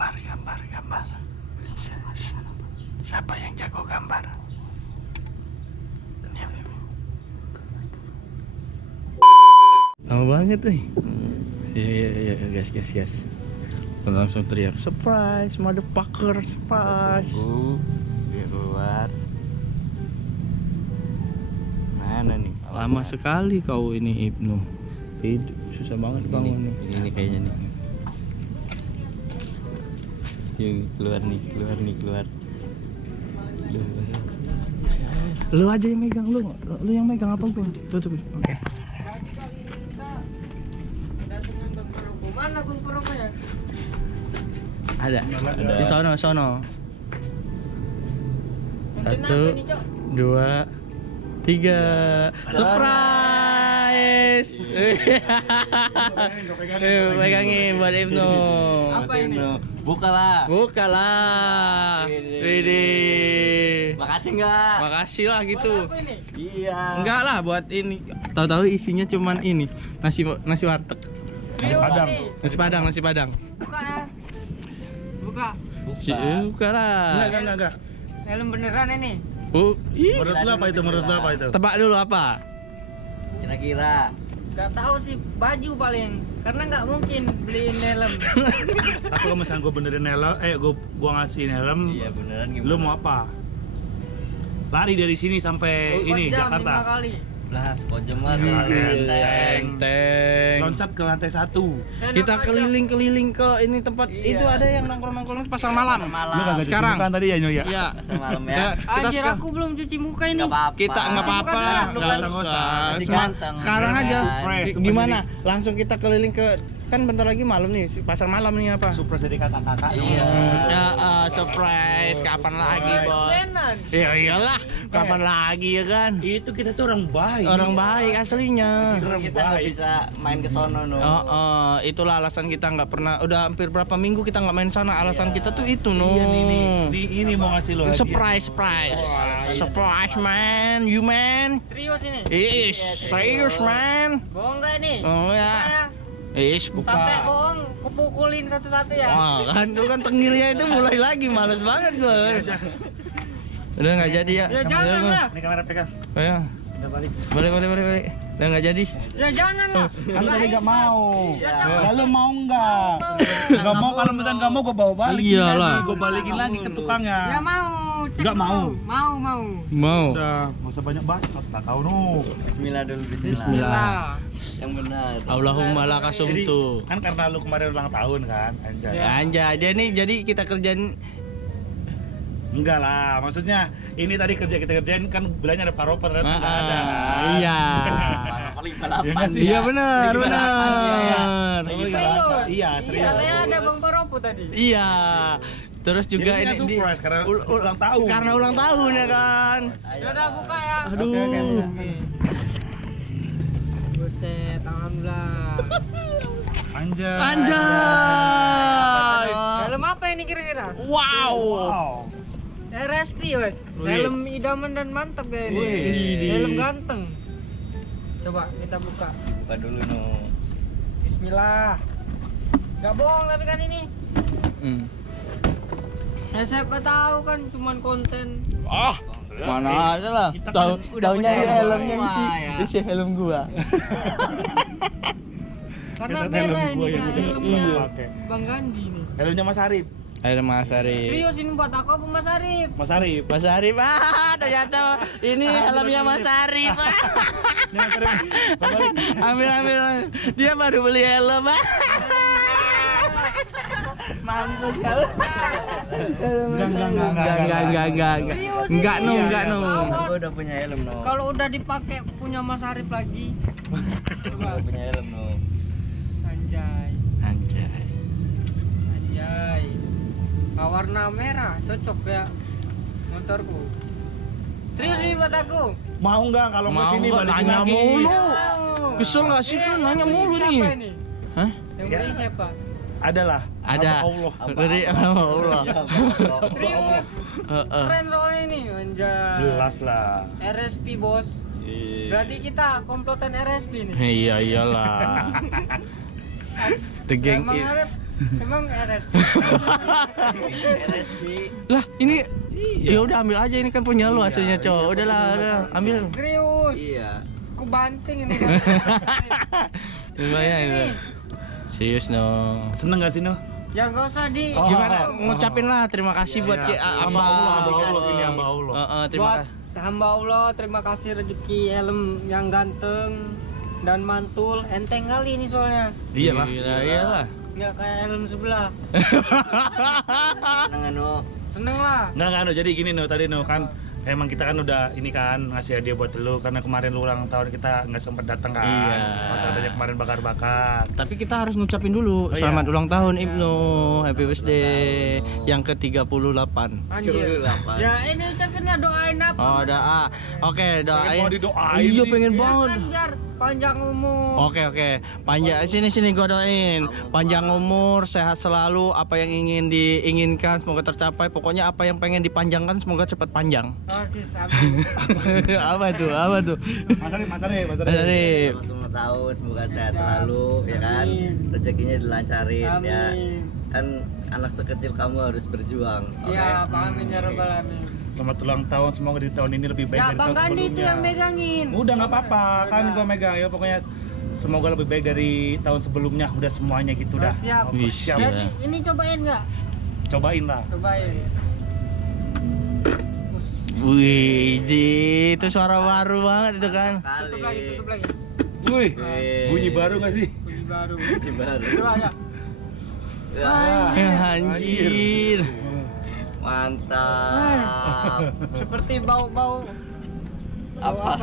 gambar. Siapa yang jago gambar? Lama banget nih. Iya guys. Langsung teriak surprise, motherfucker, surprise. Dia keluar. Mana nih? Lama sekali kau ini Ibnu. Susah banget kamu nih. Ini kayaknya nih. Yang keluar nih. Lu aja yang megang, lu yang megang apa gua? Tutup. Oke. Mana Bung Purwo ya? Ada. Di sono. 1, 2, 3. Surprise. Pegangin buat Ibnu. Apa ini? Bukalah. Widih. Makasih enggak? Makasih lah gitu. Apa ini? Iya. Enggak lah buat ini. Tahu-tahu isinya cuman ini. Nasi warteg. Nasi padang. Buka ya. Buka. Buka lah. Enggak. Helm beneran ini. Menurut lu apa itu? Tebak dulu apa? Kira-kira. Gak tahu sih, baju paling. Karena nggak mungkin beliin helm. Tapi kalau misalnya gue benerin helm, gue ngasihin helm, Iya beneran gimana? lu mau apa? Lari dari sini sampai 4 ini jam, Jakarta. 5 kali. Lah, sepojam lah. Teng. Loncat ke lantai 1. Kita keliling ke ini tempat Iya. itu ada yang nongkrong pasar malam. Lu kagak cuci Sekarang. muka tadi ya Nyoy ya? Iya. Pasar malam ya. Kita Anjir, sekarang. aku belum cuci muka ini. Enggak apa-apa. Kita nggak apa-apa lah, Lu nggak kan usah. masih Cuma ganteng. sekarang aja. Surprise, Gimana? Langsung kita keliling ke kan bentar lagi malam nih, pasar malam nih apa? Surprise dari kakak-kakak. Iya. Ya, surprise. Kapan lagi, Bos? Benar. Ya iyalah, kapan lagi ya kan? Itu kita tuh orang baik. Orang baik aslinya. Kita nggak bisa main ke sono no. Itulah alasan kita nggak pernah. Udah hampir berapa minggu kita nggak main sana. Alasan Iya. kita tuh itu no. Iya nih. Ini mau ngasih lo hadiah. Surprise, surprise man, you man. Serius ini. Serius man. Bohong nggak ini? Oh ya. Buka. Buka. Sampai bohong, kepukulin satu-satu ya. Wah, kan tuh kan tengilnya itu mulai lagi, males banget gue. Udah nggak jadi ya. Ya jangan lah. Ini kamera pegang. Oh ya. Udah balik. Balik. Udah nggak jadi. Ya jangan lah. Kan tadi nggak mau. Ya, Lalu mau nggak? Nggak mau kalau misalnya nggak mau gue bawa balik. Iyalah. Gue balikin lagi ke tukangnya. Ya mau. Cek Nggak dulu. mau. Mau. Udah, nggak usah banyak bacot. Tak tahu no. Bismillah dulu Bismillah. Yang benar. Allahumma Jadi lakasumtu. kan karena lu kemarin ulang tahun kan, anjay. Ya anjay, dia nih jadi kita kerjain. Enggak lah, maksudnya ini tadi kita kerjain kan bilangnya ada paropa ternyata nggak ada. Iya. Paling Iya nggak sih? Iya benar. Iya, serius. Katanya ada Bang Paropo tadi. Iya. Terus juga Jadi ini surprise karena ulang tahun. Karena ulang tahun ya kan. Udah buka ya. Aduh. Buset, alhamdulillah. Anjay. Helm apa ini kira-kira? Wow. RSP wes. Wih. Helm idaman dan mantap kayak ini. Wih. Helm ganteng. Coba kita buka. Buka dulu no. Bismillah. Gak bohong tapi kan ini. Ya siapa tahu kan cuman konten. Mana ada lah. Kita Tahu kan udah taunya punya helmnya helm isi. ya. Isi helm gua. Karena Kita merah helm ini gua kan yang udah helmnya pakai. Bang Gandhi nih. Helmnya Mas Arif. Air Mas Arif. Serius ini buat aku apa Mas Arif? Mas Arif. Mas Arif, ternyata ini helmnya Mas Arif. Ambil. Dia baru beli helm. Mampus kali. Enggak no. Gua udah punya helm no. Kalau udah dipakai punya Mas Arif lagi. Gua punya helm no. Anjay. Anjay. Warna merah cocok ya motorku. Serius ini buat aku. Mau nggak kalau ke Mau sini nggak? balikin Nanya lagi? mulu. Mau. Kesel nggak sih kan nanya mulu Siapa nih? ini? Hah? Yang Ya. beli siapa? Adalah. Ada. Allah. Dari Allah. Serius. Keren soalnya ini, anjay. Jelas lah. RSP bos. Berarti kita komplotan RSP nih. Iya iyalah. The gang Emang Arif Emang RSP. RSP. Lah, ini Iya. ya udah ambil aja, ini kan punya lu hasilnya, Cok. Udahlah, udah ambil. Serius. Iya. Aku banting ini. Lumayan itu. Serius no. Seneng gak sih no? Ya nggak usah di. Oh. Gimana ngucapin lah terima kasih buat Hamba Allah sini hamba Allah. Terima Buat kasih. hamba Allah, terima kasih rezeki helm yang ganteng dan mantul, enteng kali ini soalnya. Iya lah. Iyalah. Nggak kayak helm sebelah. Seneng no. Seneng lah. Nggak no, jadi gini no, tadi no kan emang kita kan udah ini kan ngasih hadiah buat lu karena kemarin lu ulang tahun kita nggak sempet datang kan. Iya. Pas adanya kemarin bakar-bakar. Tapi kita harus ngucapin dulu Oh, iya. selamat ulang tahun Ibnu, happy birthday yang ke-38. Anjir. Ya ini ucapinnya doain apa? Oh, doa. Oke, doain. Mau didoain Iya, nih. pengen Ya banget. kan biar panjang umur. Oke. Panjang sini gua doain. Panjang umur, sehat selalu, apa yang ingin diinginkan semoga tercapai. Pokoknya apa yang pengen dipanjangkan semoga cepat panjang. Oke, amin. Apa tuh? Mas Arif. Arif. Selamat ulang tahun, semoga sehat selalu, ya kan. Amin. Rezekinya dilancarin ya. Amin. Kan anak sekecil kamu harus berjuang. Oke. Iya, amin ya rabbal alamin. Selamat ulang tahun, semoga di tahun ini lebih baik Ya, dari Bang tahun Gandhi sebelumnya. itu yang megangin. Udah nggak apa-apa, kan Udah. gua megang ya pokoknya semoga lebih baik dari tahun sebelumnya. Udah semuanya gitu Oh, dah. siap. Oke, Wis, siap. ya. Jadi ini cobain nggak? Cobain lah. Cobain. Wih, itu suara baru banget itu kan. Tutup lagi. Wih, Wih. bunyi baru nggak sih? Bunyi baru. Bunyi baru. Coba ya. Ya, Anjir. mantap. Seperti bau-bau Apa?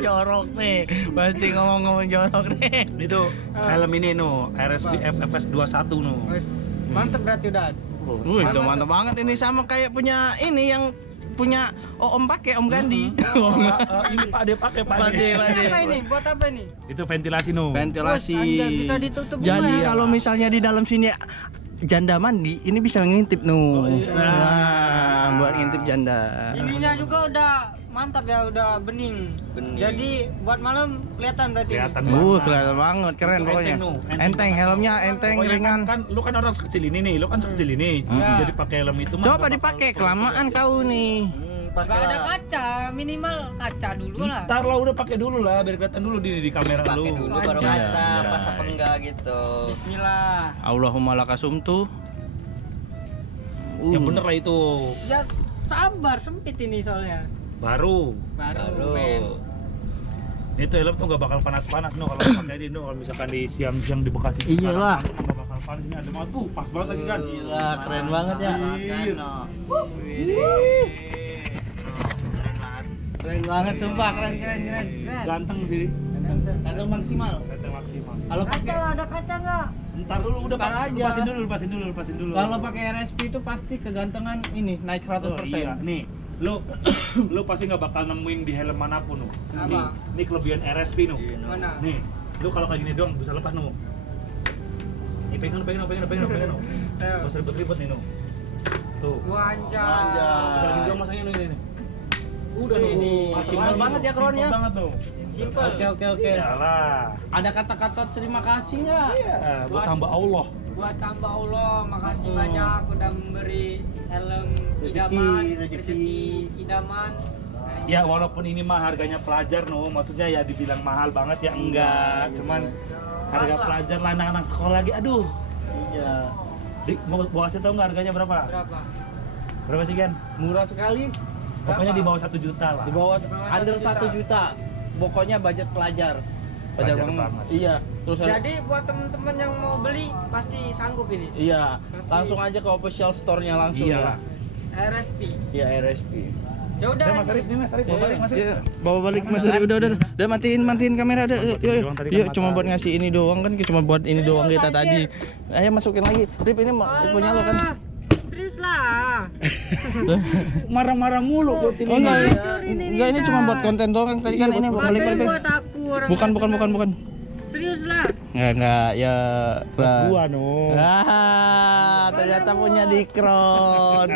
Jorok nih. Pasti ngomong jorok nih. Itu helm ini no, RSB FFS 21 no. Wes, mantep berarti udah. Wih, itu mantap banget ini, sama kayak punya ini yang punya Om pakai Om Gandhi. Ini Pak De pakai Pak Pak De, De. Pak De. Apa ini? Buat apa ini? Itu ventilasi no. Ventilasi. Anjay, bisa ditutup Jadi juga ya? kalau misalnya di dalam sini janda mandi, ini bisa ngintip Oh, iya. Nah, buat ngintip janda. Ininya juga udah mantap ya, udah bening. Bening. Jadi buat malam kelihatan berarti. Kelihatan ini. banget. Kelihatan banget, keren Itu pokoknya. enteng, no. Enteng, helmnya enteng, Pokoknya ringan. kan lu kan orang sekecil ini nih, lu kan sekecil ini. Hmm. Jadi pakai helm itu mah Coba nggak dipakai, bakal- kelamaan kau nih. Gak ada kaca, minimal kaca dulu lah. Ntar lah udah pakai dulu lah biar kelihatan dulu di kamera Pakai lu. dulu baru Anjay. kaca, Anjay. pas apa enggak gitu. Bismillah. Allahumma lakasumtu. Yang bener lah itu. Ya sabar, sempit ini soalnya. Baru. Baru, men. Itu helm tuh gak bakal panas-panas no kalau pakai ini no, kalau misalkan di siang-siang di Bekasi. Iyalah. sekarang, Gak bakal panas, ini ada matu, pas banget lagi kan. Gila, keren banget ya. Anjir. Keren banget, sumpah, keren. Ganteng sih. Kantong maksimal. Ganteng maksimal. Kalau Kaca pakai lah, ada kaca nggak? Ntar dulu udah Ntar aja. lepasin dulu. kalau pakai RSP itu pasti kegantengan ini naik 100%. Oh, iya. Nih, lu pasti nggak bakal nemuin di helm manapun no. Apa? Nih kelebihan RSP no. Mana? Nih, lu kalau kayak gini doang bisa lepas no. Nih pengen no. Ayo. Gak usah ribet-ribet nih no. Tuh. Wah, anjay. Kita lagi doang masangnya nih. Udah no. Ini. Masang Simpel lagi, banget no. ya kronnya. Simpel banget no. Simple. Oke. Iyalah. Ada kata-kata terima kasih nggak? Iya, buat hamba Allah. Buat hamba Allah, makasih Hmm. banyak udah memberi helm rezeki idaman. Ya walaupun ini mah harganya pelajar no, maksudnya ya dibilang mahal banget ya enggak, cuman harga Masa? pelajar lah anak-anak sekolah lagi, aduh. Iya. Mau kasih tahu nggak harganya berapa? Berapa? Berapa sih Gan? Murah sekali. Pokoknya Berapa? di bawah 1 juta lah. Di bawah Bawah under 1 1 juta. Pokoknya budget pelajar. Pelajar banget. Iya. Terus Jadi buat temen-temen yang mau beli pasti sanggup ini. iya, langsung aja ke official store-nya langsung Iyalah. ya. RSP. Iya, RSP. Ya udah. Mas Arif, nih Mas Arif, bawa balik Mas Arif. Iya, bawa balik Mas Arif, udah matiin kamera, udah. Yuk, doang tadi kan yuk, mata. cuma buat ngasih ini doang kan, cuma buat ini doang kita anjir. tadi. Ayo masukin lagi. Rip ini punya lo kan. Alah, serius lah. Marah-marah mulu buat Oh enggak, enggak ini cuma buat konten doang tadi kan ini balik. Buat aku orang. Bukan. Serius lah. Enggak ya. Lah. gua no. Ternyata punya Dikron.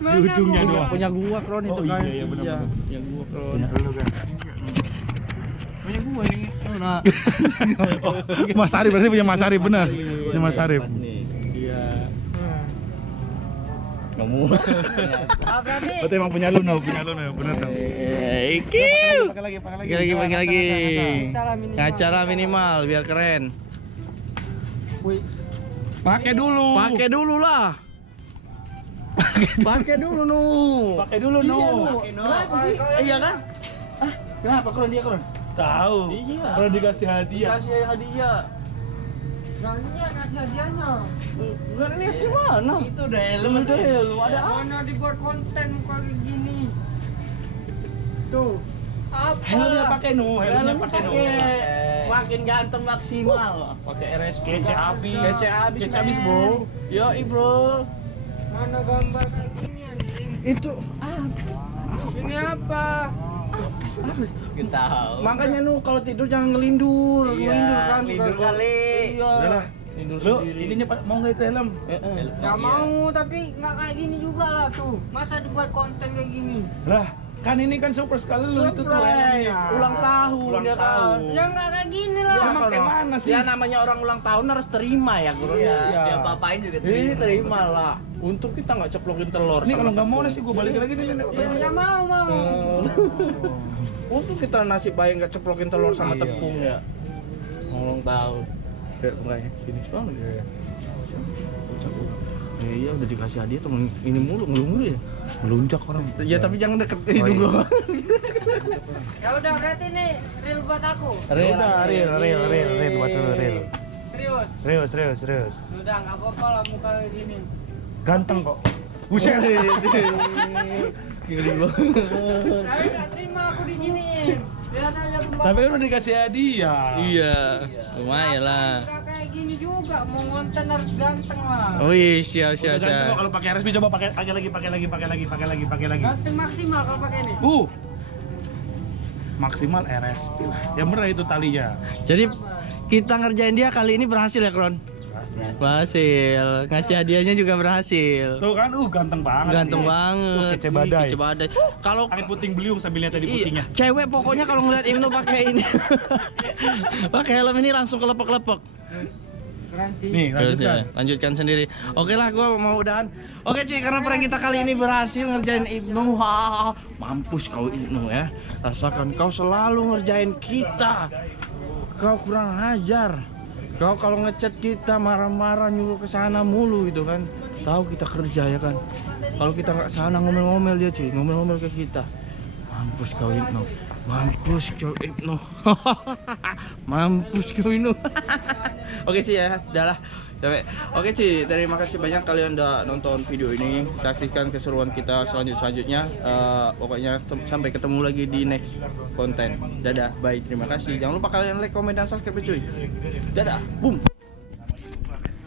Di ujungnya doang. Punya gua Kron itu Oh, kan. iya, benar. Punya gua Kron. Punya lu kan. Punya gue nih. Nah. Mas Arif berarti punya Mas Arif benar. Punya Mas Arif. Iya. Kamu. Ah, berarti Berarti emang punya lu no, benar no. Kiu. Pakai lagi. Pakai lagi. minimal. Ngacara minimal biar keren. Wih, Pakai dulu. Pakai dulu lah. Pakai dulu nu. Pakai dulu no. Kenapa sih? Iya kan? Ah, kenapa kron dia kron? Tahu. Iya. Kalau dikasih hadiah. Kasih hadiah. beraninya ngasih hadiahnya. Enggak lihat gimana? Itu udah helm, ada apa? Mana dibuat konten muka kayak gini? Tuh. Apa? Helmnya pakai no, helmnya pakai no. Makin ganteng maksimal. Pakai RSP. Kece abis. Kece abis, men. bro. Yo, bro. Mana gambar kayak gini anjing? Itu Ini apa? Kita tahu. makanya nu kalau tidur jangan ngelindur, Iya, ngelindur kan. ngelindur kali. Iya. Udah lah. Lindur Lu sendiri. ininya mau nggak itu helm? Gak mau, tapi nggak kayak gini juga lah tuh. Masa dibuat konten kayak gini? Lah, kan ini kan super sekali lu itu tuh Surprise, helmnya. ulang tahun Ulang ya kan. tahun. Ya nggak kayak gini lah. Ya, emang kayak mana sih? Ya namanya orang ulang tahun harus terima ya, Bro. Iya, Ya. dia apa-apain juga Ini terima lah. Untuk kita nggak ceplokin telur. Ini sama kalau nggak mau tepung. nasi gua balik lagi nih. Ya nggak mau. Untuk kita nasi bayam nggak ceplokin telur sama Iya. tepung ya. Ulang tahun. Kayak mukanya sinis banget ya. Iya udah dikasih hadiah temen ini mulu ya. Melunjak orang. Ya tapi jangan deket Oh, itu iya. gua. Ya udah berarti ini real buat aku. Real buat lu real. Serius. Sudah nggak apa-apa lah muka kayak gini. Ganteng kok. Buset. Gini banget. Saya nggak terima aku diginiin. Lihat aja pembawa. Tapi kan udah dikasih hadiah. Iya, lumayan lah. Nggak kayak gini juga. Mau konten harus ganteng lah. Oh iya, siap. Udah ganteng kok kalau pakai RSP, coba pakai lagi. Ganteng maksimal kalau pakai ini. Maksimal RSP lah. Yang bener itu talinya. Jadi kita ngerjain dia kali ini berhasil ya, Kron? Berhasil. Ngasih hadiahnya juga berhasil. Tuh kan, ganteng banget. Ganteng nih. banget. Kece badai. Kece badai. Kalau Angin puting beliung sambil lihat tadi putingnya. cewek pokoknya kalau ngeliat Ibnu pakai ini, pakai helm ini langsung kelepek-kelepek. Keren sih. Nih, lanjutkan. Lanjutkan sendiri. Oke lah, gua mau udahan. Oke cuy, karena prank kita kali ini berhasil ngerjain Ibnu. Mampus kau Ibnu ya. Rasakan kau selalu ngerjain kita. Kau kurang ajar. Kau kalau ngechat kita marah-marah nyuruh ke sana mulu gitu kan. Tahu kita kerja ya kan. Kalau kita nggak sana ngomel-ngomel dia cuy, ngomel-ngomel ke kita. Mampus kau Ibnu. Mampus kau Ibnu. Mampus kau Ibnu. Oke sih ya, udahlah. Capek. Oke cuy, terima kasih banyak kalian udah nonton video ini. Saksikan keseruan kita selanjutnya. Pokoknya sampai ketemu lagi di next konten. Dadah, bye, terima kasih. Jangan lupa kalian like, komen, dan subscribe cuy. Dadah, boom.